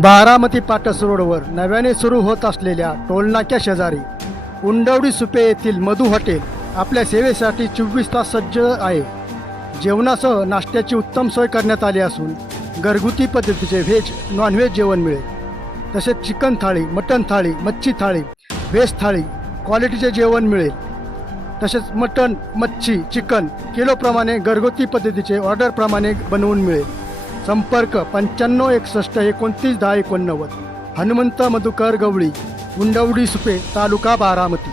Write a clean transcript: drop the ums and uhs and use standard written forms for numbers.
बारामती पाटस रोडवर नव्याने सुरू होत असलेल्या टोलनाक्या शेजारी उंडवडी सुपे येथील मधु हॉटेल आपल्या सेवेसाठी 24 तास सज्ज आहे. जेवणासह नाश्त्याची उत्तम सोय करण्यात आली असून घरगुती पद्धतीचे व्हेज नॉनव्हेज जेवण मिळेल. तसेच चिकन थाळी, मटण थाळी, मच्छी थाळी, व्हेज थाळी क्वालिटीचे जेवण मिळेल. तसेच मटण, मच्छी, चिकन किलोप्रमाणे घरगुती पद्धतीचे ऑर्डरप्रमाणे बनवून मिळेल. संपर्क 95 61 29 10 89. हनुमंत मधुकर गवळी, उंडवडी सुपे, तालुका बारामती.